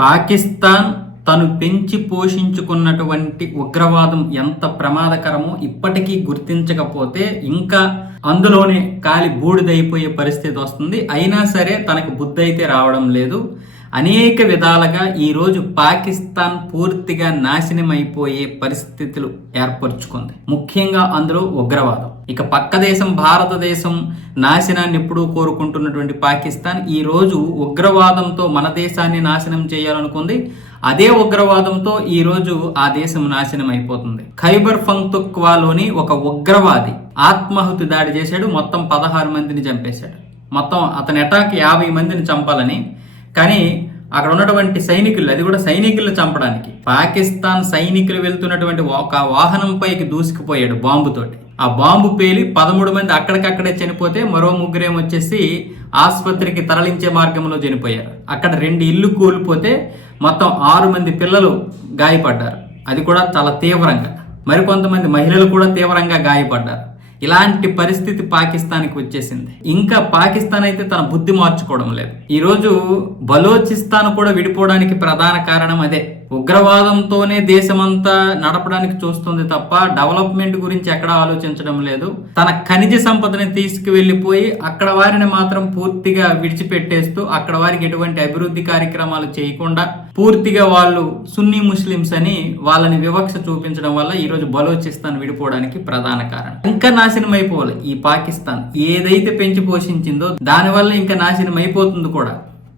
పాకిస్తాన్ తను పెంచి పోషించుకున్నటువంటి ఉగ్రవాదం ఎంత ప్రమాదకరమో ఇప్పటికీ గుర్తించకపోతే ఇంకా అందులోనే కాలి బూడిదైపోయే పరిస్థితి వస్తుంది. అయినా సరే తనకు బుద్ధి అయితే రావడం లేదు. అనేక విధాలుగా ఈరోజు పాకిస్తాన్ పూర్తిగా నాశనం అయిపోయే పరిస్థితులు ఏర్పరచుకుంది. ముఖ్యంగా అందులో ఉగ్రవాదం. ఇక పక్క దేశం భారతదేశం నాశనాన్ని ఎప్పుడూ కోరుకుంటున్నటువంటి పాకిస్తాన్ ఈ రోజు ఉగ్రవాదంతో మన దేశాన్ని నాశనం చేయాలనుకుంది. అదే ఉగ్రవాదంతో ఈరోజు ఆ దేశం నాశనం అయిపోతుంది ఖైబర్ ఫంక్తుక్వాలోని ఒక ఉగ్రవాది ఆత్మాహుతి దాడి చేశాడు. మొత్తం పదహారు మందిని చంపేశాడు. మొత్తం అతని అటాక్ యాభై మందిని చంపాలని కానీ అక్కడ ఉన్నటువంటి సైనికులు అది కూడా సైనికులను చంపడానికి. పాకిస్తాన్ సైనికులు వెళ్తున్నటువంటి ఒక వాహనం పైకి దూసుకుపోయాడు బాంబుతోటి. ఆ బాంబు పేలి పదమూడు మంది అక్కడికక్కడే చనిపోతే మరో ముగ్గురేం వచ్చేసి ఆసుపత్రికి తరలించే మార్గంలో చనిపోయారు. అక్కడ రెండు ఇల్లు కూలిపోతే మొత్తం ఆరు మంది పిల్లలు గాయపడ్డారు. అది కూడా చాలా తీవ్రంగా. మరికొంతమంది మహిళలు కూడా తీవ్రంగా గాయపడ్డారు. ఇలాంటి పరిస్థితి పాకిస్తాన్కి వచ్చేసింది. ఇంకా పాకిస్తాన్ అయితే తన బుద్ధి మార్చుకోవడం లేదు. ఈరోజు బలోచిస్తాన్ కూడా విడిపోవడానికి ప్రధాన కారణం అదే. ఉగ్రవాదంతోనే దేశమంతా నడపడానికి చూస్తుంది తప్ప డెవలప్మెంట్ గురించి ఎక్కడా ఆలోచించడం లేదు. తన ఖనిజ సంపదని తీసుకువెళ్ళిపోయి అక్కడ వారిని మాత్రం పూర్తిగా విడిచిపెట్టేస్తూ అక్కడ వారికి ఎటువంటి అభివృద్ధి కార్యక్రమాలు చేయకుండా పూర్తిగా వాళ్ళు సున్నీ ముస్లిమ్స్ అని వాళ్ళని వివక్ష చూపించడం వల్ల ఈ రోజు బలోచిస్తాన్ విడిపోవడానికి ప్రధాన కారణం. ఇంకా నాశనం అయిపోవాలి ఈ పాకిస్తాన్. ఏదైతే పెంచి పోషించిందో దానివల్ల ఇంకా నాశనం అయిపోతుంది కూడా.